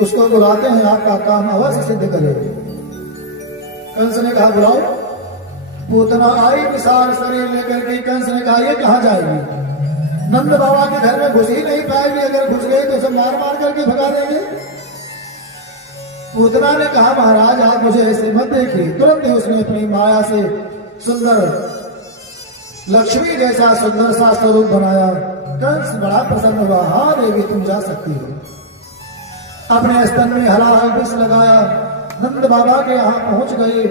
उसको बुलाते हैं, आपका काम अवश्य सिद्ध करेगी। कंस ने कहा बुलाओ। पूतना आई विशाल शरीर लेकर के। कंस ने कहा ये कहाँ जाएगी? नंद बाबा के घर में घुस ही नहीं पाएगी, अगर घुस गई तो सब मार मार करके भगा देंगे। पूतना ने कहा महाराज आप मुझे ऐसे मत देखिए। तुरंत ही उसने अपनी माया से सुंदर लक्ष्मी जैसा सुंदर सा स्वरूप बनाया। कंस बड़ा प्रसन्न हुआ। हाँ देवी तुम जा सकती हो। अपने स्तन में हलाहल विष लगाया। नंद बाबा के यहाँ पहुंच गए।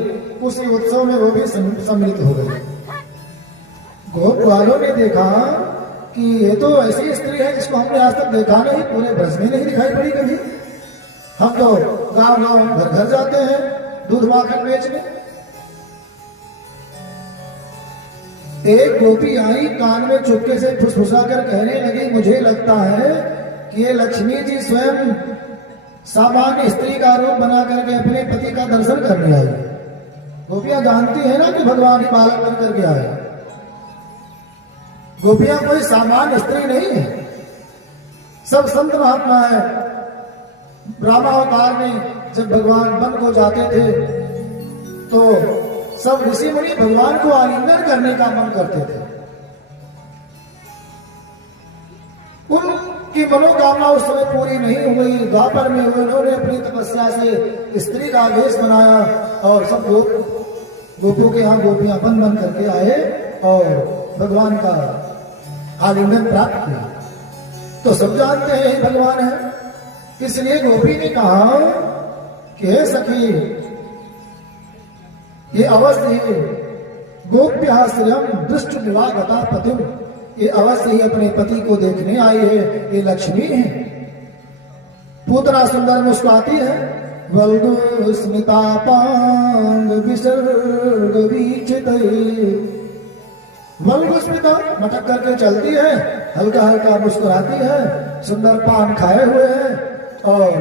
उसी उत्सव में वो भी सम्मिलित हो गए। गोप वालों ने देखा कि ये तो ऐसी स्त्री है जिसको हमने आज तक देखा नहीं, पूरे ब्रज में नहीं दिखाई पड़ी कभी। हम तो गांव गांव घर घर जाते हैं दूध माखन बेचने। एक गोपी आई, कान में चुपके से फुसफुसा कर कहने लगी मुझे लगता है कि ये लक्ष्मी जी स्वयं सामान्य स्त्री का रूप बना करके अपने पति का दर्शन करने आई। गोपियां जानती है ना कि भगवान ही बालक बन करके आए। गोपियां कोई सामान्य स्त्री नहीं है, सब संत महात्मा है। रामावतार में जब भगवान वन को जाते थे तो सब ऋषि मुनि भगवान को आलिंगन करने का मन करते थे। उनकी मनोकामना उस समय पूरी नहीं हुई। द्वापर में उन्होंने अपनी तपस्या से स्त्री का वेश बनाया और सब गोपों के यहाँ गोपियां बन बन करके आए और भगवान का आलिंगन प्राप्त किया। तो सब जानते हैं यही भगवान है। इसलिए गोपी ने कहा कि हे सखी ये अवश्य ही गोप्य श्रियम दृष्ट निवागता पतिम, ये अवश्य ही अपने पति को देखने आई है, ये लक्ष्मी है। पूतना सुंदर मुस्कुराती है। वल्दु स्मिता पांग विसर्ग वीक्षित, वल्गु स्मिता मटक करके चलती है, हल्का हल्का मुस्कुराती है, सुंदर पान खाए हुए है और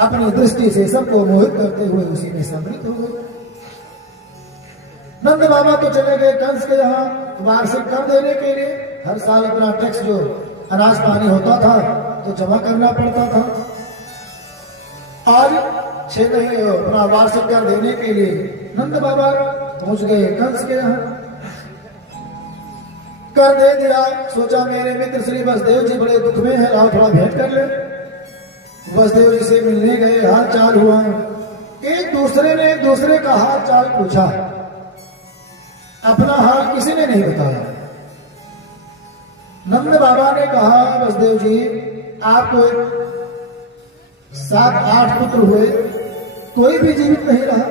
अपनी दृष्टि से सबको मोहित करते हुए उसी में सम्मिलित हो गए। नंद बाबा तो चले गए कंस के यहाँ वार्षिक कर देने के लिए। हर साल अपना टैक्स जो अनाज पानी होता था तो जमा करना पड़ता था। आज 6 महीने अपना वार्षिक कर देने के लिए नंद बाबा पहुंच गए कंस के यहाँ। कर दे दिया। सोचा मेरे मित्र श्री वसुदेव जी बड़े दुख में है, आओ थोड़ा भेंट कर ले। वसुदेव जी से मिलने गए, हाल चाल हुआ। एक दूसरे ने एक दूसरे का हाल चाल पूछा, अपना हाल किसी ने नहीं बताया। नंद बाबा ने कहा वसुदेव जी आपको 7-8 पुत्र हुए, कोई भी जीवित नहीं रहा।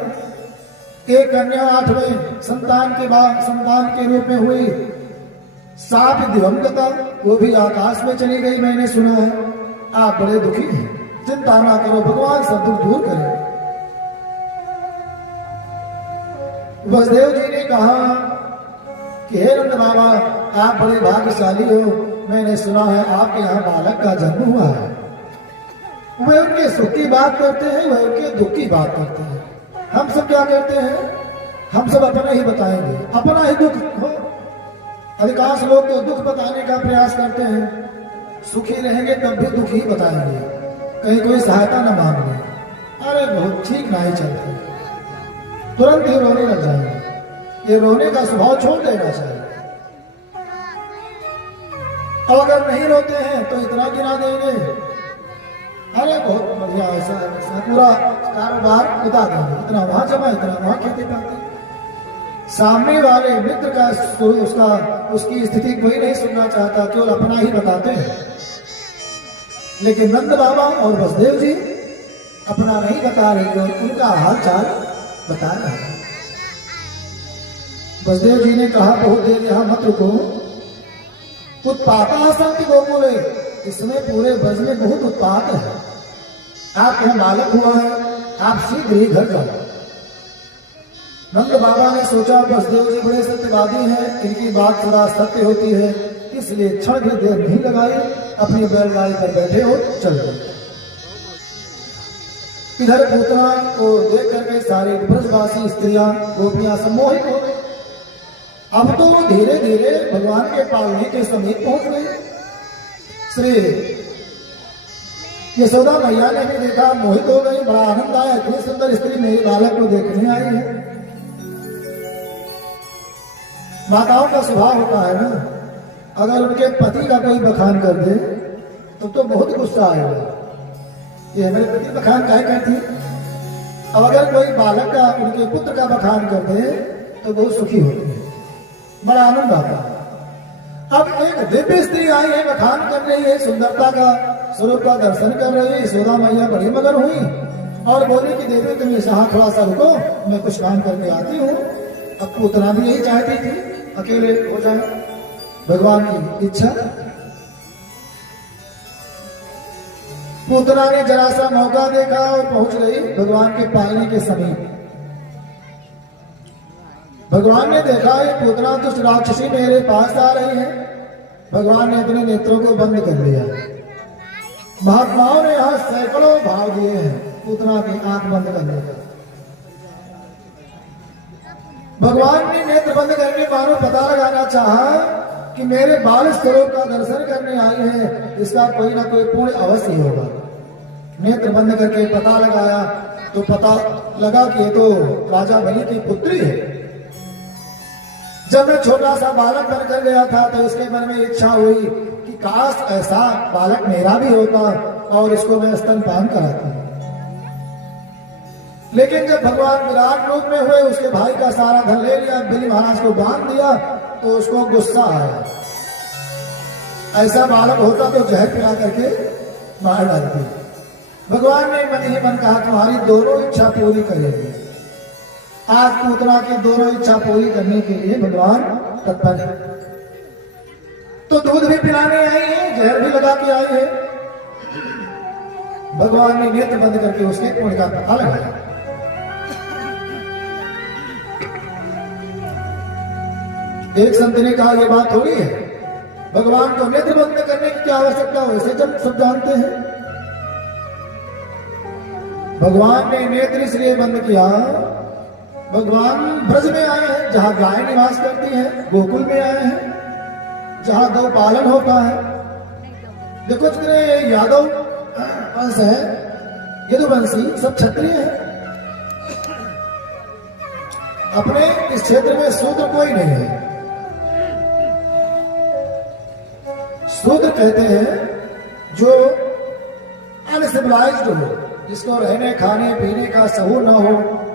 एक कन्या 8वें संतान के रूप में हुई। 7 दिवंगता, वो भी आकाश में चली गई, मैंने सुना है। आप बड़े दुखी हैं, चिंता ना करो, भगवान सब दुख दूर करें। वसुदेव जी ने कहा कि हे नंद बाबा आप बड़े भाग्यशाली हो, मैंने सुना है आपके यहाँ बालक का जन्म हुआ है। वे उनके सुख की बात करते हैं, वह उनके दुख की बात करते हैं। हम सब क्या करते हैं? हम सब अपना ही बताएंगे, अपना ही दुख हो। अधिकांश लोग तो दुख बताने का प्रयास करते हैं, सुखी रहेंगे तब भी दुख ही बताएंगे, कहीं कोई सहायता न मांग ले। अरे बहुत ठीक नहीं चलते, तुरंत ही रोने लग जाएंगे। ये रोने का स्वभाव छोड़ देना चाहिए। और अगर नहीं रोते हैं तो इतना गिरा देंगे, अरे बहुत बढ़िया ऐसा पूरा कारोबार बता देंगे, इतना वहां जमा, इतना वहां खेती पाती। सामने वाले मित्र का उसकी स्थिति कोई नहीं सुनना चाहता, केवल अपना ही बताते हैं। लेकिन नंद बाबा और वसुदेव जी अपना नहीं बता रहे, उनका हाल चाल बता रहे हैं। वसुदेव जी ने कहा बहुत देर यहां मत रुको, उत्पाता संत गोकुले, इसमें पूरे ब्रज में बहुत उत्पात है। आप यहाँ बालक हुआ है, आप शीघ्र ही घर जाओ। नंद बाबा ने सोचा वसुदेव जी बड़े सत्यवादी हैं, इनकी बात थोड़ा सत्य होती है, इसलिए क्षण भी देर नहीं लगाई, अपनी बैलगाड़ी पर बैठे हो चल गए। इधर पूतना को देख करके सारी ब्रजवासी स्त्रियां गोपियां सम्मोहित हो गई। अब तो धीरे धीरे भगवान के पालने के समीप पहुंच गए। श्री यशोदा मैया ने भी देखा, मोहित हो गई, बड़ा आनंद आया, इतनी सुंदर स्त्री मेरे बालक को देखने आई है। माताओं का स्वभाव होता है ना, अगर उनके पति का कोई बखान कर दे तो बहुत गुस्सा आएगा, ये हमारे पति बखान काहे करती है। अब अगर कोई बालक का, उनके पुत्र का बखान कर दे तो बहुत सुखी होती है, बड़ा आनंद आता है। अब एक दिव्य स्त्री आई है, बखान कर रही है, सुंदरता का स्वरूप का दर्शन कर रही है। यशोदा मैया बड़ी मगन हुई और बोली कि देवी तुम यहाँ थोड़ा सा रुको, मैं कुछ काम करके आती हूँ। अब पूतना भी यही चाहती थी, अकेले हो जाए, भगवान की इच्छा। पूतना ने जरा सा मौका देखा और पहुंच गई भगवान के पालने के समीप। भगवान ने देखा ये पूतना दुष्ट राक्षसी मेरे पास आ रही है। भगवान ने अपने नेत्रों को बंद कर लिया। महात्माओं ने यहां सैकड़ों भाव दिए हैं पूतना की आंख बंद करने का। भगवान ने नेत्र बंद करके मानो पता लगाना चाहा कि मेरे बाल स्वरूप का दर्शन करने आई है, इसका कोई ना कोई पुण्य अवश्य होगा। नेत्र बंद करके पता लगाया तो पता लगा कि ये तो राजा बलि की पुत्री है। जब मैं छोटा सा बालक बनकर गया था तो उसके मन में इच्छा हुई कि काश ऐसा बालक मेरा भी होता और इसको मैं स्तनपान कराता। लेकिन जब भगवान विराट रूप में हुए, उसके भाई का सारा धन ले लिया, बलि महाराज को बांध दिया, तो उसको गुस्सा आया। ऐसा बालक होता तो जहर पिला करके मार डालती। भगवान ने मन ही मन कहा तुम्हारी दोनों इच्छा पूरी करेंगे। आज पूतना की दोनों इच्छा पूरी करने के लिए भगवान तत्पर है। तो दूध भी पिलाने आई है, जहर भी लगा के आई है। भगवान ने नेत्र बंद करके उसके पुण्य का पता लगाया। एक संत ने कहा यह बात थोड़ी है, भगवान को नेत्र बंद करने की क्या आवश्यकता, वैसे जब सब जानते हैं। भगवान ने नेत्र इसलिए बंद किया, भगवान ब्रज में आए हैं जहां गाय निवास करती है, गोकुल में आए हैं जहां गौ पालन होता है। देखो जितने यादव वंश है, यदुवंशी, सब क्षत्रिय है। अपने इस क्षेत्र में शूद्र कोई नहीं है। शूद्र कहते हैं जो अनसिविलाइज्ड हो, जिसको रहने खाने पीने का सहूर न हो,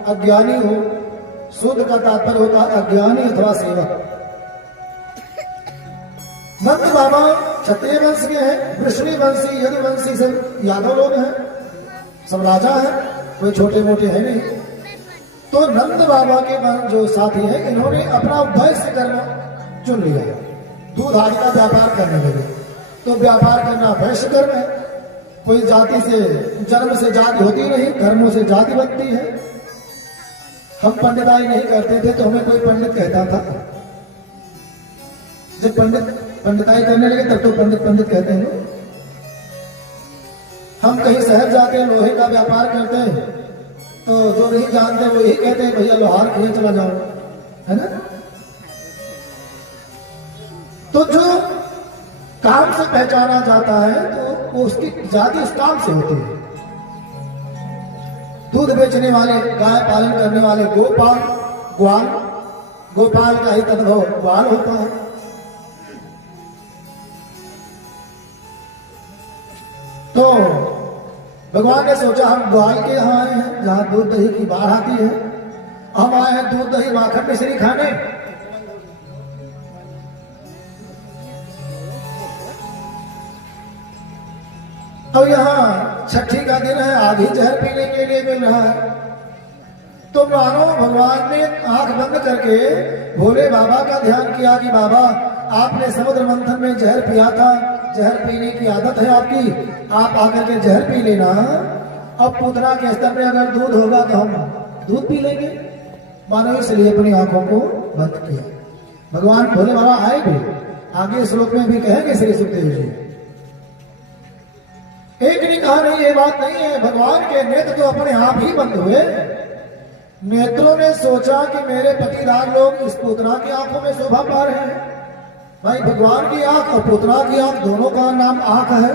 अज्ञानी हो। शूद्र का तात्पर्य होता है अज्ञानी अथवा सेवक। नंद बाबा क्षत्रिय वंश के हैं, वृष्णि वंशी, यदुवंशी सब यादव लोग हैं, सब राजा हैं, कोई छोटे मोटे हैं नहीं। तो नंद बाबा के जो साथी हैं, इन्होंने अपना वैश्य कर्म चुन लिया, दूध आदि का व्यापार करने लगे। तो व्यापार करना वैश्य कर्म है। कोई जाति से, जन्म से जाति होती नहीं, कर्मों से जाति बनती है। हम पंडिताई नहीं करते थे तो हमें कोई पंडित कहता था। जब पंडिताई करने लगे तब तो पंडित पंडित कहते हैं। हम कहीं शहर जाते हैं, लोहे का व्यापार करते हैं, तो जो नहीं जानते वो यही कहते हैं भैया लोहार कहीं चला जाओ, है ना। तो जो काम से पहचाना जाता है तो उसकी जाति उस काम से होती है। दूध बेचने वाले, गाय पालन करने वाले गोपाल, ग्वाल, गोपाल का ही तद्भव ग्वाल होता है। तो भगवान ने सोचा हम ग्वाल के यहाँ आए हैं जहां दूध दही की बाढ़ आती है, हम आए हैं दूध दही माखन मिश्री खाने। अब यहाँ छठी का दिन है, आधी जहर पीने के लिए मिल रहा है। तो मानो भगवान ने आंख बंद करके भोले बाबा का ध्यान किया कि बाबा आपने समुद्र मंथन में जहर पिया था, जहर पीने की आदत है आपकी, आप आकर के जहर पी लेना। अब पूतना के स्तर पे अगर दूध होगा तो हम दूध पी लेंगे। मानो इसलिए अपनी आंखों को बंद किया। भगवान भोले बाबा आए भी, आगे श्लोक में भी कहेंगे श्री सुखदेव जी। एक ने कहा नहीं ये बात नहीं है, भगवान के नेत्र तो अपने आप ही बंद हुए। नेत्रों ने सोचा कि मेरे पटीदार लोग इस पूतना की आंखों में शोभा पा रहे हैं। भाई भगवान की आंख और पूतना की आंख दोनों का नाम आंख है,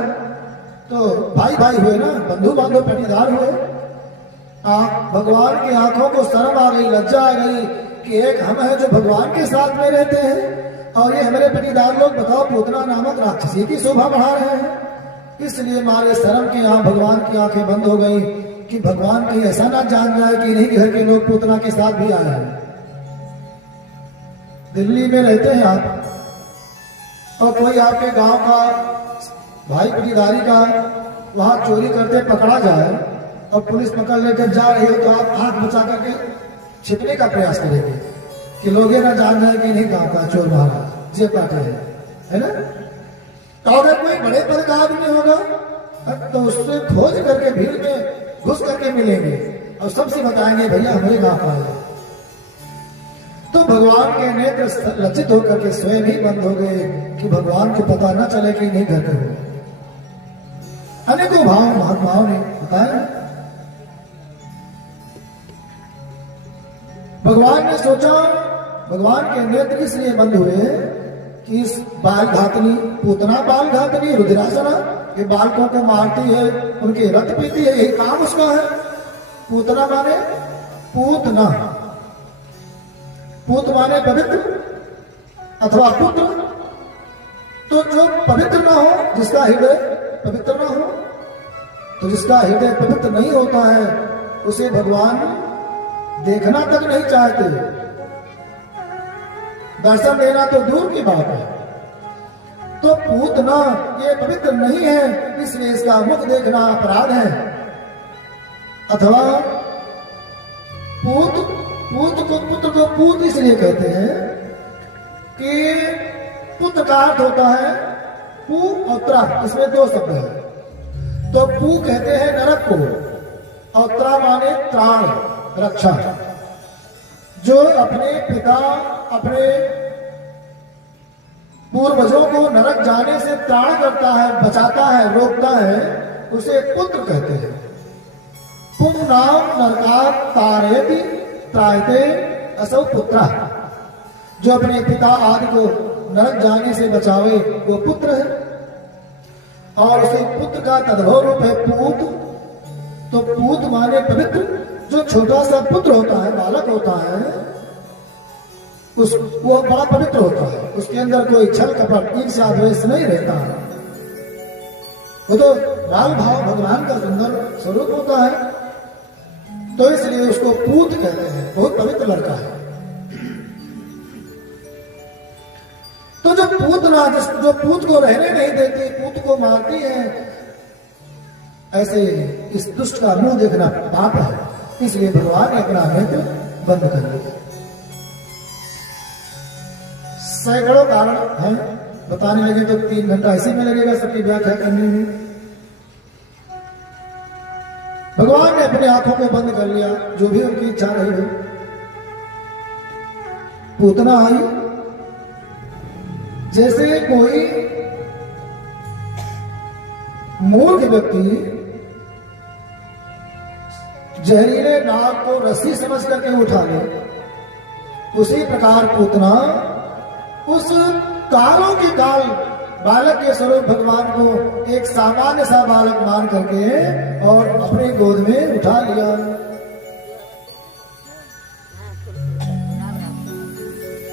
तो भाई भाई हुए ना, बंधु बांधव पटीदार हुए। भगवान की आंखों को शर्म आ गई, लज्जा आ गई कि एक हम हैं जो भगवान के साथ में रहते हैं और ये हमारे पटीदार लोग बताओ पूतना नामक राक्षसी की शोभा बढ़ा रहे हैं। इसलिए मारे शर्म के यहाँ भगवान की आंखें बंद हो गई कि भगवान कहीं ऐसा ना जान जाए कि नहीं घर के लोग पूतना के साथ भी आए हैं। दिल्ली में रहते हैं आप और कोई आपके गांव का भाई पटीदारी का वहां चोरी करते पकड़ा जाए और पुलिस पकड़ लेकर जा रही हो तो आप आंख बचा करके छिपने का प्रयास करेंगे कि लोग ये ना जान जाए कि नहीं गांव का चोर मारा जे पाटे है ना। तो अगर कोई बड़े पद का आदमी होगा तो उससे खोज करके भीड़ में घुस करके मिलेंगे और सबसे बताएंगे भैया हमारे गांव का है। तो भगवान के नेत्र लज्जित होकर के स्वयं ही बंद हो गए कि भगवान को पता न चले कि नहीं घर पर। अनेकों भाव महात्माओं ने बताया। भगवान ने सोचा, भगवान के नेत्र इसलिए बंद हुए कि इस बाल घातनी पूतना, बाल घातनी रुद्रासना के बालकों को मारती है, उनके रक्त पीती है, यही काम उसका है। पूतना माने पूतना, पूत माने पवित्र अथवा पुत्र। तो जो पवित्र ना हो, जिसका हृदय पवित्र ना हो, तो जिसका हृदय पवित्र नहीं होता है उसे भगवान देखना तक नहीं चाहते, दर्शन देना तो दूर की बात है। तो पूतना ये पवित्र नहीं है, इसलिए इसका मुख देखना अपराध है। अथवा पूत, पूत को, पुत्र को पूत इसलिए कहते हैं कि पुत्र का अर्थ होता है पू और त्रा, इसमें दो शब्द है। तो पू कहते हैं नरक को और त्रा माने त्राण, रक्षा। जो अपने पिता, अपने पूर्वजों को नरक जाने से त्राण करता है, बचाता है, रोकता है, उसे पुत्र कहते हैं। पुण्नाम नरकात् तारयति त्रायते असौ पुत्र। जो अपने पिता आदि को नरक जाने से बचावे वो पुत्र है। और उसे पुत्र का तद्भव रूप है पूत। तो पूत माने पवित्र। जो छोटा सा पुत्र होता है, बालक होता है, वो बड़ा पवित्र होता है। उसके अंदर कोई छल कपट, ईर्ष्या द्वेष नहीं रहता है। वो तो बाल भाव भगवान का सुंदर स्वरूप होता है। तो इसलिए उसको पूत कहते हैं, बहुत पवित्र लड़का है। तो जो पूतना, जो पूत को रहने नहीं देती, पूत को मारती है, ऐसे इस दुष्ट का मुंह देखना पाप है। इसलिए भगवान ने अपना नेत्र बंद कर लिया। सैकड़ों कारण हैं, बताने लगे तो 3 घंटा इसी में लगेगा सबकी व्याख्या करने में। भगवान ने अपने आंखों को बंद कर लिया, जो भी उनकी इच्छा रही हो। पूतना आई, जैसे कोई मूर्ख व्यक्ति जहरीले नाग को रस्सी समझ करके उठा ले, उसी प्रकार पूतना उस कालों के काल बालक के स्वरूप भगवान को एक सामान्य सा बालक मान करके और अपने गोद में उठा लिया।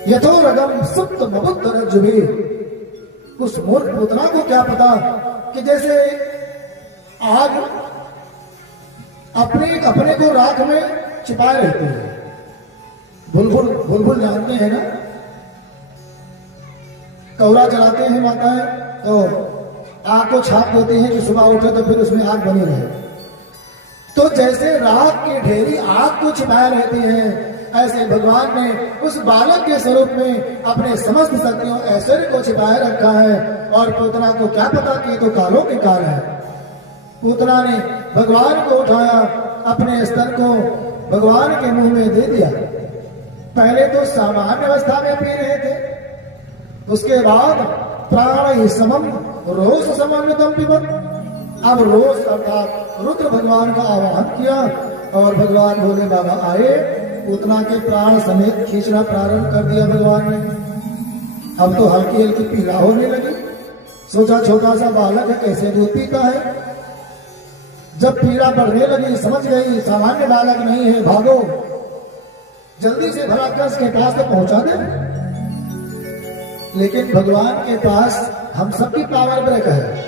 यथो रगम सुप्त मबुद्ध रज्जुभि। उस मूर्ख पूतना को क्या पता कि जैसे आग अपने को राख में छिपाए रहती है। बुलबुल जानते हैं ना, कौरा जलाते हैं माताएं तो आग को छाप देती हैं कि सुबह उठे तो फिर उसमें आग बनी रहे। तो जैसे राख की ढेरी आग को छिपाए रहती है, ऐसे भगवान ने उस बालक के स्वरूप में अपने समस्त शक्तियों ऐश्वर्य को छिपाए रखा है। और पूतना को क्या पता कि तो कालों के काल है। पूतना ने भगवान को उठाया, अपने स्तर को भगवान के मुंह में दे दिया। पहले तो सामान्य अवस्था में पी रहे थे, उसके बाद प्राण ही समम रोष समन्वितम पिबत। अब रोष अर्थात रुद्र भगवान का आवाहन किया और भगवान भोले बाबा आए, पूतना के प्राण समेत खींचना प्रारंभ कर दिया भगवान ने। अब तो हल्की हल्की पीला होने लगी, सोचा छोटा सा बालक है, कैसे दूध पीता है। जब पीड़ा बढ़ने लगी समझ गई सामान्य बालक नहीं है, भागो जल्दी से भला कस के पास तक पहुंचा दे। लेकिन भगवान के पास हम सबकी पावर ब्रेक है।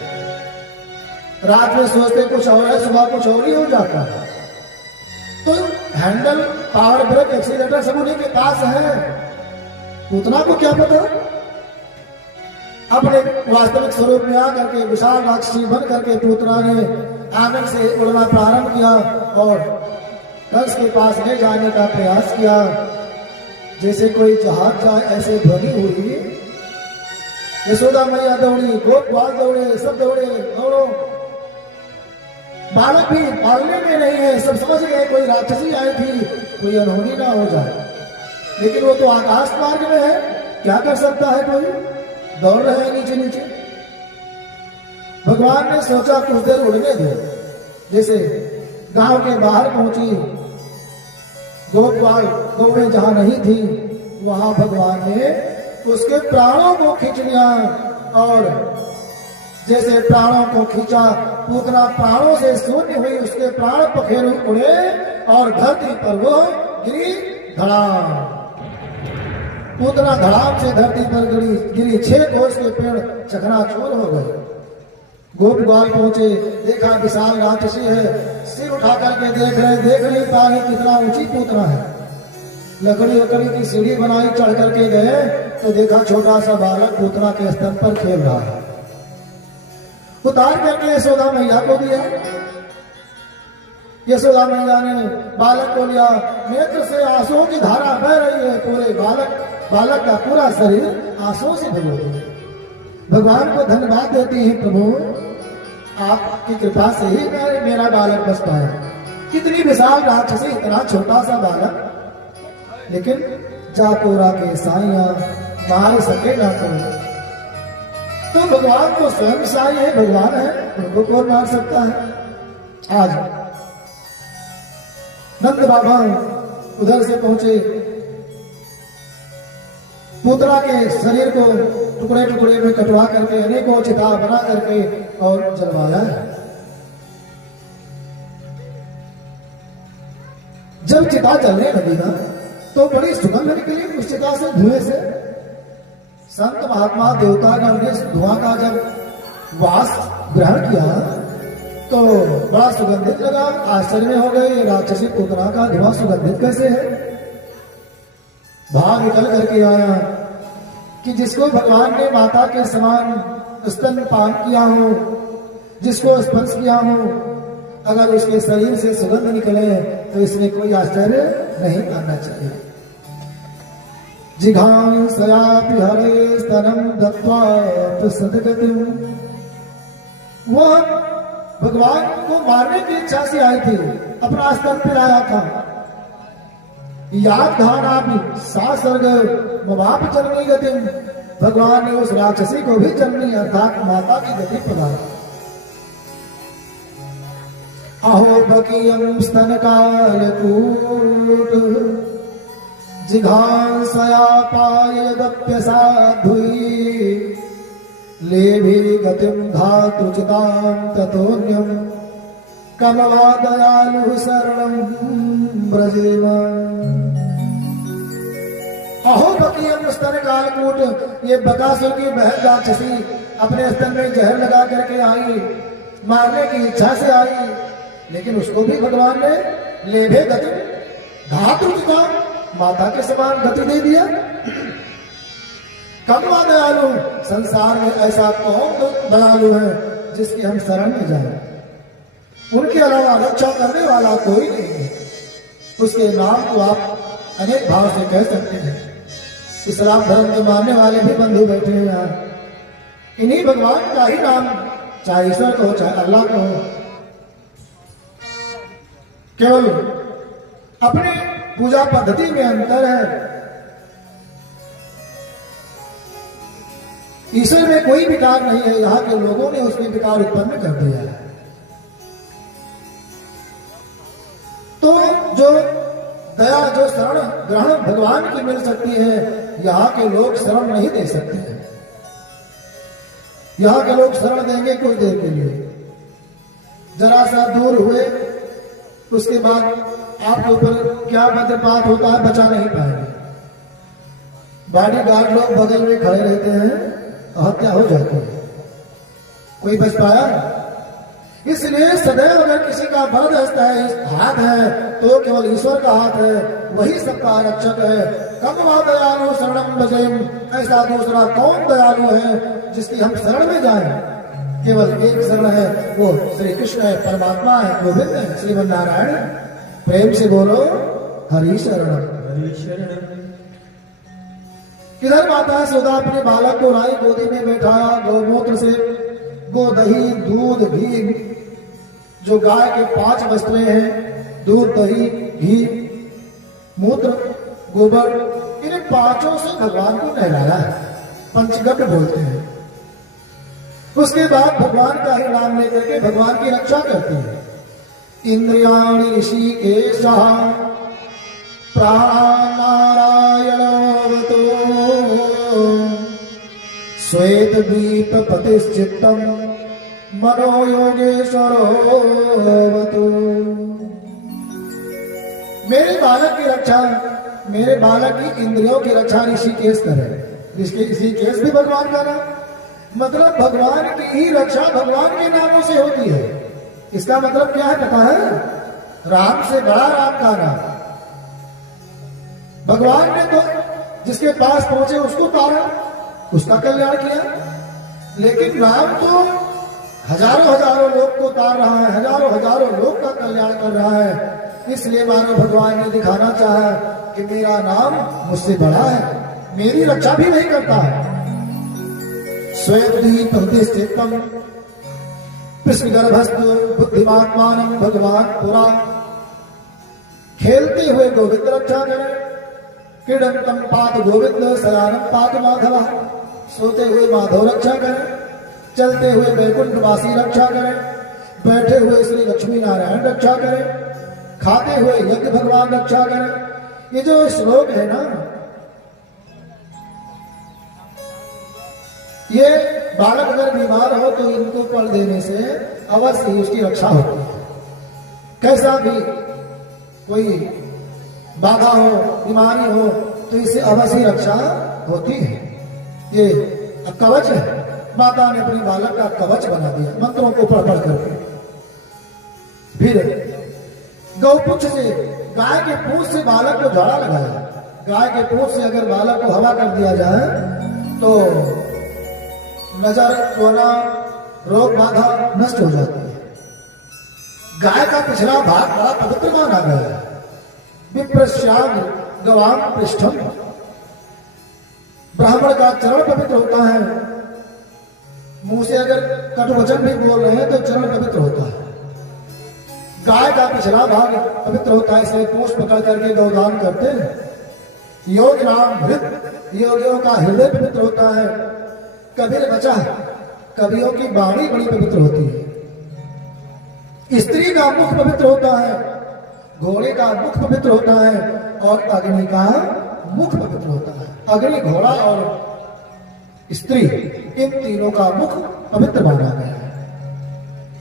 रात में सोचते कुछ और है, सुबह कुछ और ही हो जाता है। तो हैंडल, पावर ब्रेक, एक्सीलेटर सब उन्हीं के पास है। उतना को क्या पता, अपने वास्तविक स्वरूप में आकर के विशाल राक्षसी बन करके पूतना ने आंगन से उड़ना प्रारंभ किया और कंस के पास ले जाने का प्रयास किया। जैसे कोई जहाज जाए ऐसे ध्वनि हुई। यशोदा मैया दौड़ी, गोपाल दौड़े, सब दौड़े, दौड़ो। बालक भी पालने में नहीं है, सब समझ गए कोई राक्षसी आई थी, कोई अनहोनी ना हो जाए। लेकिन वो तो आकाश मार्ग में है, क्या कर सकता है कोई, दौड़ रहे हैं नीचे नीचे। भगवान ने सोचा कुछ देर उड़ने दो। जैसे गांव के बाहर पहुंची, गोपाल गौवें जहां नहीं थी, वहां भगवान ने उसके प्राणों को खींच लिया और जैसे प्राणों को खींचा, पूतना प्राणों से शून्य हुई, उसके प्राण पखेरु उड़े और धरती पर वो गिरी धड़ाम। पूतना धड़ाम से धरती पर गिरी 6 कोस के पेड़ चकनाचूर हो गए। गोप ग्वाल पहुंचे, देखा विशाल राक्षसी है, सिर उठा करके देख नहीं पा रहे कितना ऊंची पूतना है। लकड़ी की सीढ़ी बनाई, चढ़ करके गए तो देखा छोटा सा बालक पूतना के स्तन पर खेल रहा है। उतार करके यशोदा मैया को दिया। यशोदा मैया ने बालक को लिया, नेत्र से आंसुओं की धारा बह रही है, पूरे बालक का पूरा शरीर आंसुओं से भिगो दिया। भगवान को धन्यवाद देती है, प्रभु आपकी कृपा से ही मेरा बालक बच पाया। कितनी विशाल राक्षसी, इतना छोटा सा बालक, लेकिन जाकोरा के साइया मार सके ना कोई। तो भगवान तो स्वयं साई है, भगवान है, उनको कौन मार सकता है। आज नंद बाबा उधर से पहुंचे, पूतना के शरीर को टुकड़े टुकड़े में कटवा करके अनेकों चिता बना करके और जलवाया है। जब चिता जलने लगी ना तो बड़ी सुगंध निकली उस चिता से, धुएं से। संत महात्मा देवतागण ने धुआं का जब वास ग्रहण किया तो बड़ा सुगंधित लगा। आश्चर्य हो गए, राक्षसी पूतना का धुआं सुगंधित कैसे है। भाव निकल करके आया कि जिसको भगवान ने माता के समान स्तन पान किया हो, जिसको स्पर्श किया हो, अगर उसके शरीर से सुगंध निकले तो इसमें कोई आश्चर्य नहीं आना चाहिए। जिघांसयापि हरे स्तनम दत्वा सदगतिम। वह भगवान को मारने की इच्छा से आई थी, अपना स्तन पिलाया था। याद धारा भी सासर्ग मवाप जन्मी गति। भगवान ने उस राक्षसी को भी जन्मी अर्थात माता की गति प्रदान। अहो बकीयम स्तन कालकूट जिघांसया पायदप्यसाधुई लेभि गतिम धातुचितां ततोन्यम कमला दयालु शरणं ब्रजेमा। अहो बकीयम स्तन कालकूट, ये बकासुर की बहन राक्षसी अपने स्तन में जहर लगा करके आई, मारने की इच्छा से आई, लेकिन उसको भी भगवान ने लेभे गति धातु चिता माता के समान गति दे दिया। कमला दयालु, संसार में ऐसा कौन दयालु है जिसकी हम शरण में जाए। उनके अलावा रक्षा करने वाला कोई नहीं है। उसके नाम को आप अनेक भाव से कह सकते हैं। इस्लाम धर्म के मानने वाले भी बंधु बैठे हैं यहाँ। इन्हीं भगवान का ही नाम, चाहे ईश्वर को चाहे अल्लाह को, केवल अपने पूजा पद्धति में अंतर है। ईश्वर में कोई विकार नहीं है, यहाँ के लोगों ने उसमें विकार उत्पन्न कर दिया है। तो जो दया, जो शरण ग्रहण भगवान की मिल सकती है, यहाँ के लोग शरण नहीं दे सकते हैं। यहाँ के लोग शरण देंगे कुछ देर के लिए, जरा सा दूर हुए उसके बाद आपके ऊपर क्या वज्रपात होता है बचा नहीं पाएंगे। बॉडी गार्ड लोग बगल में खड़े रहते हैं, हत्या हो जाती है, कोई बच पाया। इसलिए सदैव अगर किसी का वरद हस्त है, हाथ है, तो केवल ईश्वर का हाथ है, वही सबका रक्षक है। कम वा दयालु शरणम भजेम, ऐसा दूसरा कौन दयालु है जिसकी हम शरण में जाएं। केवल एक शरण है, वो श्री कृष्ण है, परमात्मा है, गोविंद है, श्रीमन नारायण। प्रेम से बोलो हरि शरणम हरि शरणम। किधर माता यशोदा अपने बालक को लाई गोदी में बैठाया, गौमूत्र से, गो दही दूध घी, जो गाय के 5 वस्तुएं हैं, दूध दही घी मूत्र गोबर, इन 5 से भगवान को नहलाया है, पंचगव्य बोलते हैं। उसके बाद भगवान का ही नाम लेकर के भगवान की रक्षा करती है। इंद्रियाणि ऋषिकेशः प्राणानारायणोऽवतु श्वेतद्वीपपतिश्चित्तम् मनो योगेश्वरोऽवतु। मेरे बालक की रक्षा, मेरे बालक की इंद्रियों की रक्षा ऋषिकेश करे। ऋषिकेश भी भगवान का नाम, मतलब भगवान की ही रक्षा भगवान के नामों से होती है। इसका मतलब क्या है पता है? राम से बड़ा राम का नाम। भगवान ने तो जिसके पास पहुंचे उसको तारा, उसका कल्याण किया, लेकिन नाम तो हजारों हजारों लोग को तार रहा है, हजारों हजारों लोग का कल्याण कर रहा है। इसलिए मानो भगवान ने दिखाना चाहा कि मेरा नाम मुझसे बड़ा है, मेरी रक्षा भी नहीं करता है। स्वेदीपतिष्ठितम् कृष्णगर्भस्तु बुद्धिमात्मानं भगवान पुरा। खेलते हुए गोविंद रक्षा करे, क्रीडंतम पात गोविंद शयानं पात माधव। सोते हुए माधव रक्षा करे, चलते हुए वैकुंठवासी रक्षा करे, बैठे हुए श्री लक्ष्मी नारायण रक्षा करे, खाते हुए यज्ञ भगवान रक्षा करे। ये जो श्लोक है ना, ये बालक अगर बीमार हो तो इनको पढ़ देने से अवश्य ही उसकी रक्षा होती है। कैसा भी कोई बाधा हो, बीमारी हो, तो इससे अवश्य रक्षा होती है। ये कवच है, माता ने अपने बालक का कवच बना दिया मंत्रों को पढ़ पढ़ करके। फिर गौपुच्छ से, गाय के पूंछ से बालक को झाड़ा लगाया। गाय के पूंछ से अगर बालक को हवा कर दिया जाए तो नजर, कोना, रोग बाधा नष्ट हो जाती है। गाय का पिछला भाग बड़ा पवित्र माना गया है। विप्रश्याग गवाम पृष्ठम, ब्राह्मण का चरण पवित्र होता है। मुंह से अगर कटु वचन भी बोल रहे हैं तो चरण पवित्र होता है। गाय का पिछला भाग पवित्र होता है, इसलिए पूंछ पकड़ करके गौदान करते हैं। योग नाम हृदय, योगियों का हृदय पवित्र होता है। कबीर बचा, कवियों की वाणी बड़ी पवित्र होती है। स्त्री का मुख पवित्र होता है, घोड़े का मुख पवित्र होता है, और अग्नि का मुख पवित्र होता है। अग्नि, घोड़ा और स्त्री, इन तीनों का मुख पवित्र माना गया है।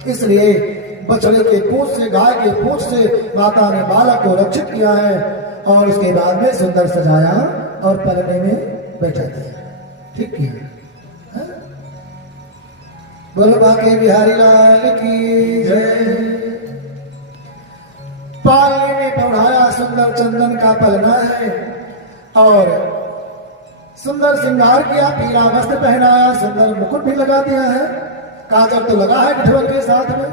इसलिए बछड़े के पूंछ से, गाय के पूंछ से माता ने बालक को रक्षित किया है, और उसके बाद में सुंदर सजाया और पलने में बैठा दिया। ठीक किया। बोलो बाके बिहारी लाल की जय। पालने में पढ़ाया, सुंदर चंदन का पलना है, और सुंदर श्रृंगार किया, पीला वस्त्र पहनाया, सुंदर मुकुट भी लगा दिया है, काजल तो लगा है ढोल के साथ में।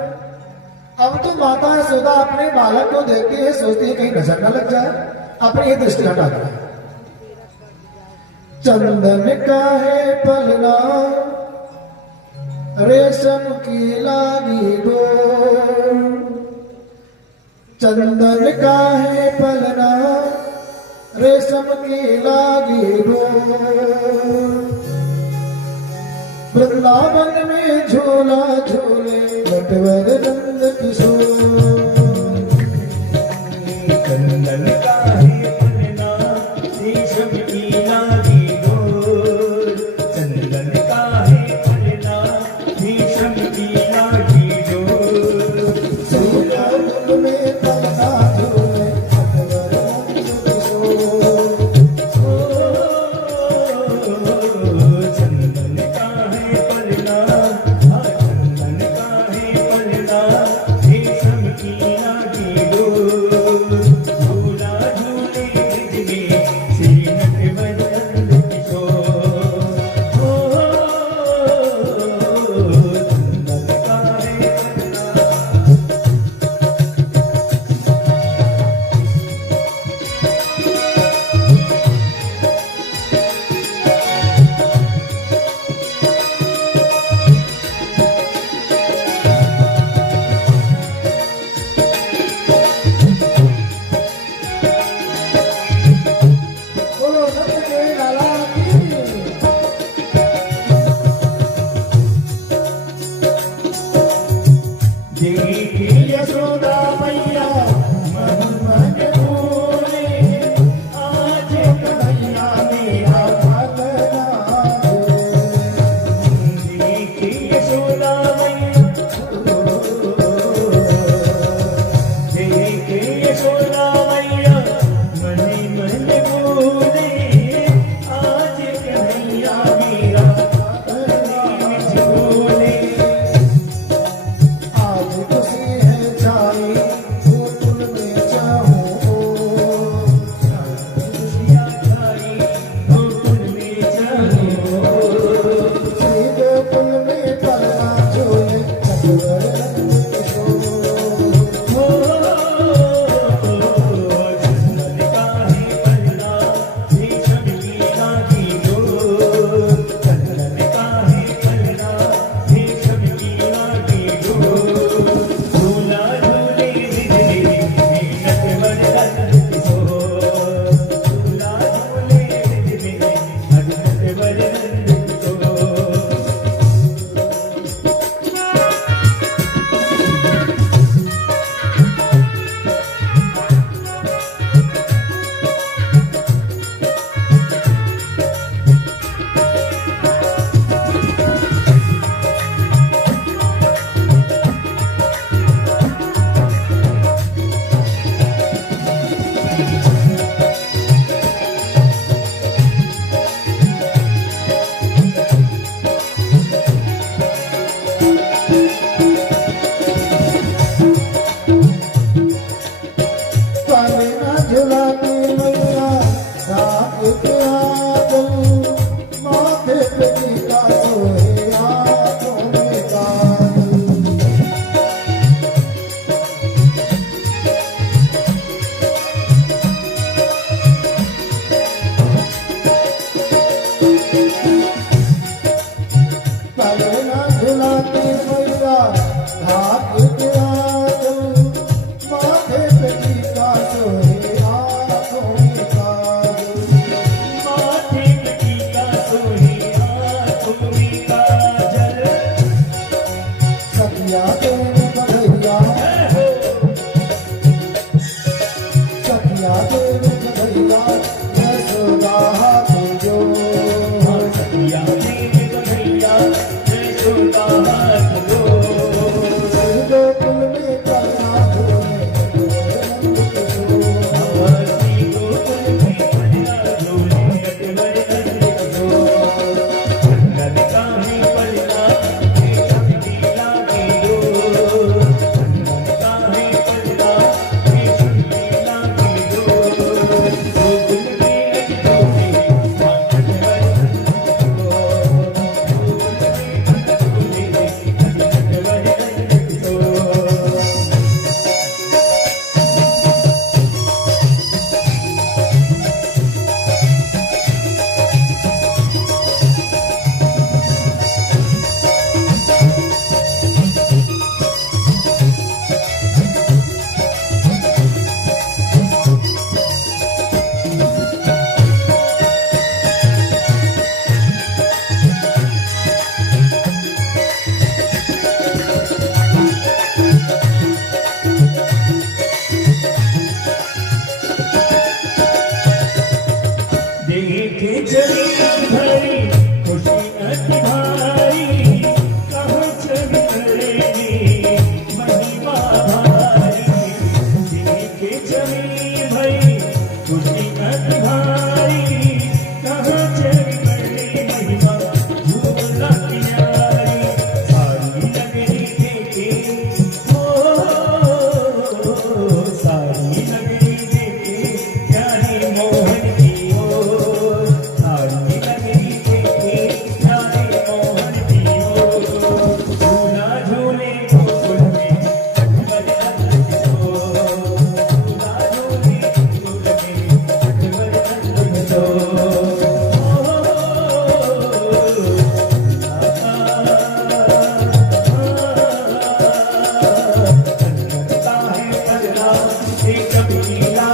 अब तो माता यशोदा अपने बालक को देखती है, सोचती है कहीं नजर न लग जाए, अपनी ही दृष्टि हटा दी। चंदन का है पलना, रेशम की लागी डोर, चंदन का है पलना, रेशम की लागी डोर। वृंदावन में झूला झूले नटवर नंद किशोर। चंदन का है पलना, रेशम की लागी डोर, चंदन का है पलना, से चमकीला